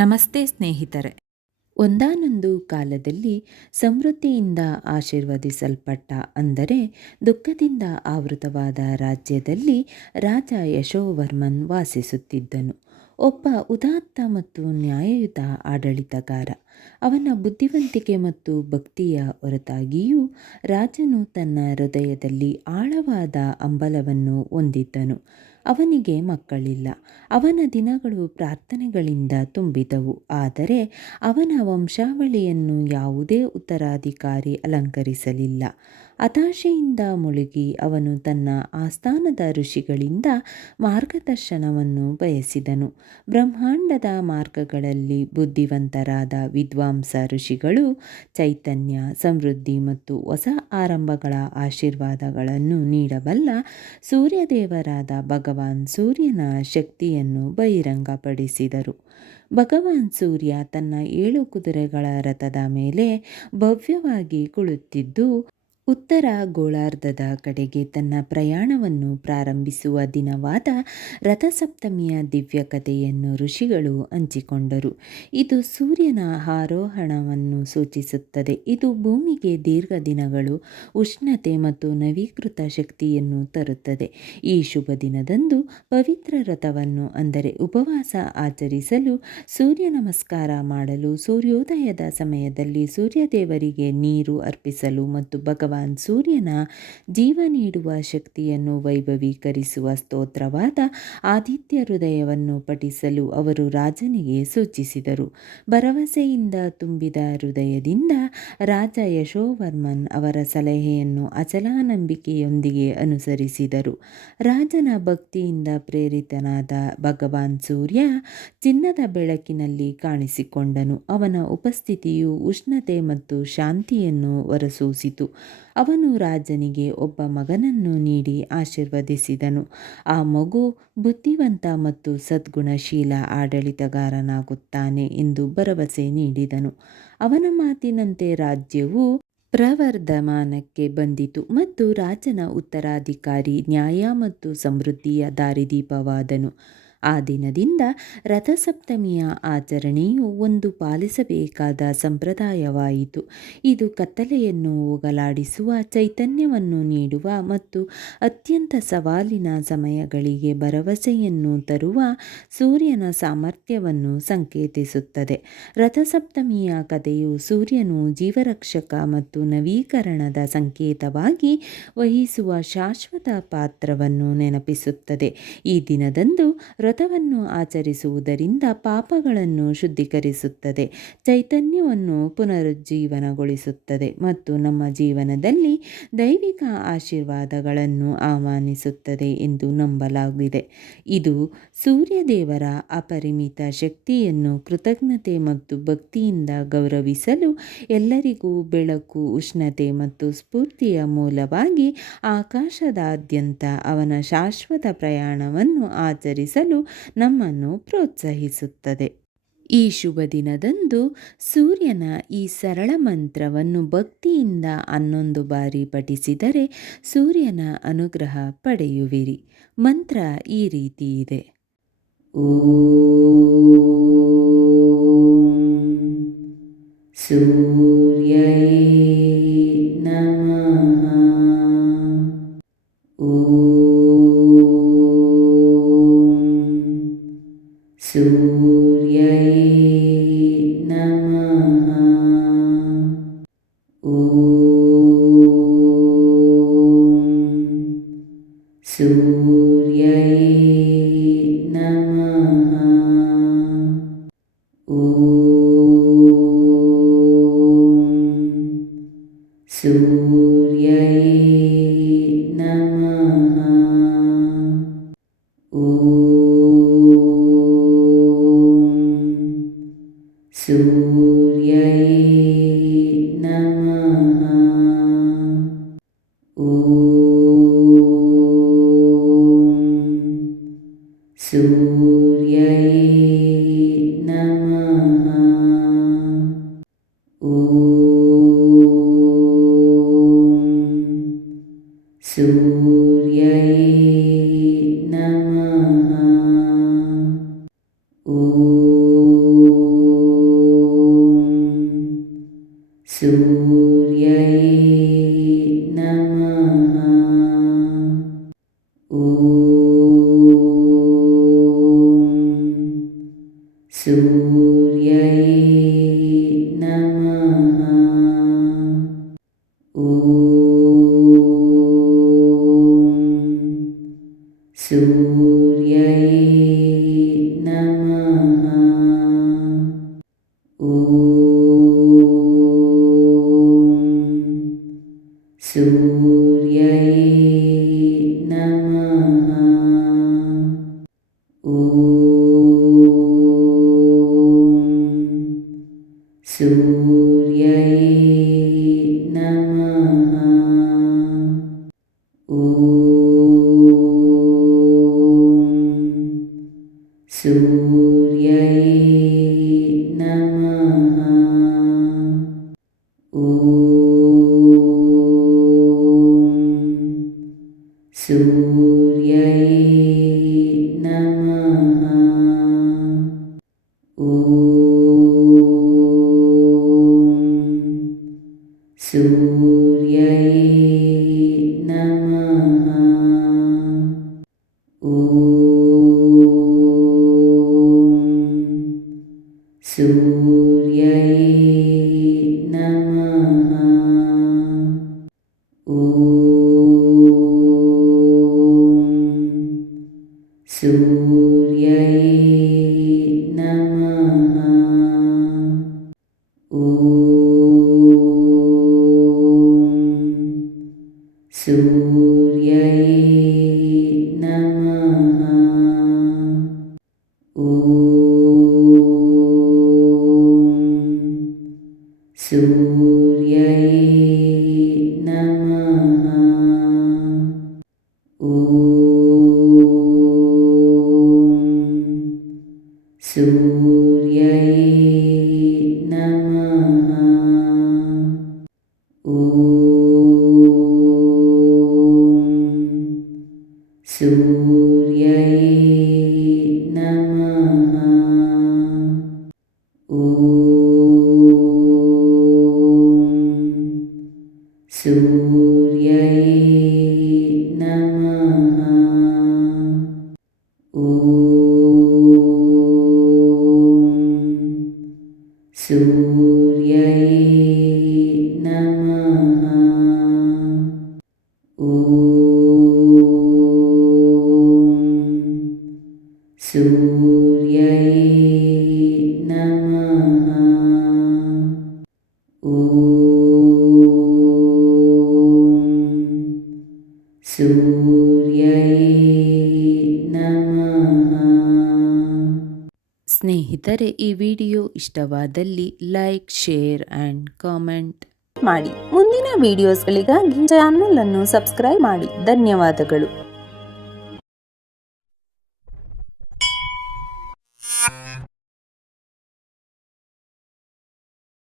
ನಮಸ್ತೆ ಸ್ನೇಹಿತರೆ. ಒಂದಾನೊಂದು ಕಾಲದಲ್ಲಿ ಸಮೃದ್ಧಿಯಿಂದ ಆಶೀರ್ವದಿಸಲ್ಪಟ್ಟ, ಅಂದರೆ ದುಃಖದಿಂದ ಆವೃತವಾದ ರಾಜ್ಯದಲ್ಲಿ ರಾಜ ಯಶೋವರ್ಮನ್ ವಾಸಿಸುತ್ತಿದ್ದನು. ಒಬ್ಬ ಉದಾತ್ತ ಮತ್ತು ನ್ಯಾಯಯುತ ಆಡಳಿತಗಾರ. ಅವನ ಬುದ್ಧಿವಂತಿಕೆ ಮತ್ತು ಭಕ್ತಿಯ ಹೊರತಾಗಿಯೂ ರಾಜನು ತನ್ನ ಹೃದಯದಲ್ಲಿ ಆಳವಾದ ಹಂಬಲವನ್ನು ಹೊಂದಿದ್ದನು. ಅವನಿಗೆ ಮಕ್ಕಳಿಲ್ಲ. ಅವನ ದಿನಗಳು ಪ್ರಾರ್ಥನೆಗಳಿಂದ ತುಂಬಿದವು, ಆದರೆ ಅವನ ವಂಶಾವಳಿಯನ್ನು ಯಾವುದೇ ಉತ್ತರಾಧಿಕಾರಿ ಅಲಂಕರಿಸಲಿಲ್ಲ. ಹತಾಶೆಯಿಂದ ಮುಳುಗಿ ಅವನು ತನ್ನ ಆಸ್ಥಾನದ ಋಷಿಗಳಿಂದ ಮಾರ್ಗದರ್ಶನವನ್ನು ಬಯಸಿದನು. ಬ್ರಹ್ಮಾಂಡದ ಮಾರ್ಗಗಳಲ್ಲಿ ಬುದ್ಧಿವಂತರಾದ ವಿದ್ವಾಂಸ ಋಷಿಗಳು ಚೈತನ್ಯ, ಸಮೃದ್ಧಿ ಮತ್ತು ಹೊಸ ಆರಂಭಗಳ ಆಶೀರ್ವಾದಗಳನ್ನು ನೀಡಬಲ್ಲ ಸೂರ್ಯದೇವರಾದ ಭಗವಾನ್ ಸೂರ್ಯನ ಶಕ್ತಿಯನ್ನು ಬಹಿರಂಗಪಡಿಸಿದರು. ಭಗವಾನ್ ಸೂರ್ಯ ತನ್ನ 7 ಕುದುರೆಗಳ ರಥದ ಮೇಲೆ ಭವ್ಯವಾಗಿ ಕುಳಿತಿದ್ದು, ಉತ್ತರ ಗೋಳಾರ್ಧದ ಕಡೆಗೆ ತನ್ನ ಪ್ರಯಾಣವನ್ನು ಪ್ರಾರಂಭಿಸುವ ದಿನವಾದ ರಥಸಪ್ತಮಿಯ ದಿವ್ಯ ಕಥೆಯನ್ನು ಋಷಿಗಳು ಹಂಚಿಕೊಂಡರು. ಇದು ಸೂರ್ಯನ ಆರೋಹಣವನ್ನು ಸೂಚಿಸುತ್ತದೆ. ಇದು ಭೂಮಿಗೆ ದೀರ್ಘ ದಿನಗಳು, ಉಷ್ಣತೆ ಮತ್ತು ನವೀಕೃತ ಶಕ್ತಿಯನ್ನು ತರುತ್ತದೆ. ಈ ಶುಭ ದಿನದಂದು ಪವಿತ್ರ ವ್ರತವನ್ನು, ಅಂದರೆ ಉಪವಾಸ ಆಚರಿಸಲು, ಸೂರ್ಯ ನಮಸ್ಕಾರ ಮಾಡಲು, ಸೂರ್ಯೋದಯದ ಸಮಯದಲ್ಲಿ ಸೂರ್ಯದೇವರಿಗೆ ನೀರು ಅರ್ಪಿಸಲು ಮತ್ತು ಭಗವಾನ್ ಸೂರ್ಯನ ಜೀವ ನೀಡುವ ಶಕ್ತಿಯನ್ನು ವೈಭವೀಕರಿಸುವ ಸ್ತೋತ್ರವಾದ ಆದಿತ್ಯ ಹೃದಯವನ್ನು ಪಠಿಸಲು ಅವರು ರಾಜನಿಗೆ ಸೂಚಿಸಿದರು. ಭರವಸೆಯಿಂದ ತುಂಬಿದ ಹೃದಯದಿಂದ ರಾಜ ಯಶೋವರ್ಮನ್ ಅವರ ಸಲಹೆಯನ್ನು ಅಚಲ ನಂಬಿಕೆಯೊಂದಿಗೆ ಅನುಸರಿಸಿದರು. ರಾಜನ ಭಕ್ತಿಯಿಂದ ಪ್ರೇರಿತನಾದ ಭಗವಾನ್ ಸೂರ್ಯ ಚಿನ್ನದ ಬೆಳಕಿನಲ್ಲಿ ಕಾಣಿಸಿಕೊಂಡನು. ಅವನ ಉಪಸ್ಥಿತಿಯು ಉಷ್ಣತೆ ಮತ್ತು ಶಾಂತಿಯನ್ನು ಹೊರಸೂಸಿತು. ಅವನು ರಾಜನಿಗೆ ಒಬ್ಬ ಮಗನನ್ನು ನೀಡಿ ಆಶೀರ್ವದಿಸಿದನು. ಆ ಮಗು ಬುದ್ಧಿವಂತ ಮತ್ತು ಸದ್ಗುಣಶೀಲ ಆಡಳಿತಗಾರನಾಗುತ್ತಾನೆ ಎಂದು ಭರವಸೆ ನೀಡಿದನು. ಅವನ ಮಾತಿನಂತೆ ರಾಜ್ಯವು ಪ್ರವರ್ಧಮಾನಕ್ಕೆ ಬಂದಿತು ಮತ್ತು ರಾಜನ ಉತ್ತರಾಧಿಕಾರಿ ನ್ಯಾಯ ಮತ್ತು ಸಮೃದ್ಧಿಯ ದಾರಿದೀಪವಾದನು. ಆ ದಿನದಿಂದ ರಥಸಪ್ತಮಿಯ ಆಚರಣೆಯು ಒಂದು ಪಾಲಿಸಬೇಕಾದ ಸಂಪ್ರದಾಯವಾಯಿತು. ಇದು ಕತ್ತಲೆಯನ್ನು ಹೋಗಲಾಡಿಸುವ, ಚೈತನ್ಯವನ್ನು ನೀಡುವ ಮತ್ತು ಅತ್ಯಂತ ಸವಾಲಿನ ಸಮಯಗಳಿಗೆ ಭರವಸೆಯನ್ನು ತರುವ ಸೂರ್ಯನ ಸಾಮರ್ಥ್ಯವನ್ನು ಸಂಕೇತಿಸುತ್ತದೆ. ರಥಸಪ್ತಮಿಯ ಕಥೆಯು ಸೂರ್ಯನು ಜೀವರಕ್ಷಕ ಮತ್ತು ನವೀಕರಣದ ಸಂಕೇತವಾಗಿ ವಹಿಸುವ ಶಾಶ್ವತ ಪಾತ್ರವನ್ನು ನೆನಪಿಸುತ್ತದೆ. ಈ ದಿನದಂದು ವ್ರತವನ್ನು ಆಚರಿಸುವುದರಿಂದ ಪಾಪಗಳನ್ನು ಶುದ್ಧೀಕರಿಸುತ್ತದೆ, ಚೈತನ್ಯವನ್ನು ಪುನರುಜ್ಜೀವನಗೊಳಿಸುತ್ತದೆ ಮತ್ತು ನಮ್ಮ ಜೀವನದಲ್ಲಿ ದೈವಿಕ ಆಶೀರ್ವಾದಗಳನ್ನು ಆಹ್ವಾನಿಸುತ್ತದೆ ಎಂದು ನಂಬಲಾಗಿದೆ. ಇದು ಸೂರ್ಯದೇವರ ಅಪರಿಮಿತ ಶಕ್ತಿಯನ್ನು ಕೃತಜ್ಞತೆ ಮತ್ತು ಭಕ್ತಿಯಿಂದ ಗೌರವಿಸಲು, ಎಲ್ಲರಿಗೂ ಬೆಳಕು, ಉಷ್ಣತೆ ಮತ್ತು ಸ್ಫೂರ್ತಿಯ ಮೂಲವಾಗಿ ಆಕಾಶದಾದ್ಯಂತ ಅವನ ಶಾಶ್ವತ ಪ್ರಯಾಣವನ್ನು ಆಚರಿಸಲು ನಮ್ಮನ್ನು ಪ್ರೋತ್ಸಾಹಿಸುತ್ತದೆ. ಈ ಶುಭ ದಿನದಂದು ಸೂರ್ಯನ ಈ ಸರಳ ಮಂತ್ರವನ್ನು ಭಕ್ತಿಯಿಂದ 11 ಬಾರಿ ಪಠಿಸಿದರೆ ಸೂರ್ಯನ ಅನುಗ್ರಹ ಪಡೆಯುವಿರಿ. ಮಂತ್ರ ಈ ರೀತಿ ಇದೆ: ಓಂ ಸೂರ್ಯೈ ನಮಃ. ಓಂ ಸೂರ್ಯೈ ನಮಃ. ಓಂ ಸೂರ್ಯೈ ನಮಃ. ಓಂ ಸೂರ್ಯೈ ನಮಃ. ಓಂ ಸೂರ್ಯೈ ನಮಃ. ಓಂ ಸೂರ್ಯೈ ನಮಃ. ಓಂ ಸೂರ್ಯೈ ನಮಃ. ಓಂ ಸೂರ್ಯಯೇ ನಮಃ. ಸೂರ್ಯಯೇ ನಮಃ. ಸೂರ್ಯಯೇ ನಮಃ. ಸೂರ್ಯಯೇ ನಮಃ. ಸೂರ್ಯಯೇ ನಮಃ. ಸೂರ್ಯಯೇ ನಮಃ. ಸೂರ್ಯಯೇ ನಮಃ. ಸೂರ್ಯಯೇ ನಮಃ. ಸೂರ್ಯಯೇ ನಮಃ. ಸೂರ್ಯಯೇ ನಮಃ. ಸೂರ್ಯಯೇ ನಮಃ. ಸೂರ್ಯಯೇ ನಮಃ. ಸೂರ್ಯಯೇ ನಮಃ. ಸೂರ್ಯಯೇ ನಮಃ. ಸೂರ್ಯಯೇ ನಮಃ. ಸೂರ್ಯಯೇ ನಮಃ. ಸೂರ್ಯಯೇ ನಮಃ. ಸ್ನೇಹಿತರೆ, ಈ ವಿಡಿಯೋ ಇಷ್ಟವಾದಲ್ಲಿ ಲೈಕ್, ಶೇರ್ ಆ್ಯಂಡ್ ಕಾಮೆಂಟ್ ಮಾಡಿ. ಮುಂದಿನ ವಿಡಿಯೋಸ್ಗಳಿಗಾಗಿ ಚಾನಲ್ ಅನ್ನು ಸಬ್ಸ್ಕ್ರೈಬ್ ಮಾಡಿ. ಧನ್ಯವಾದಗಳು.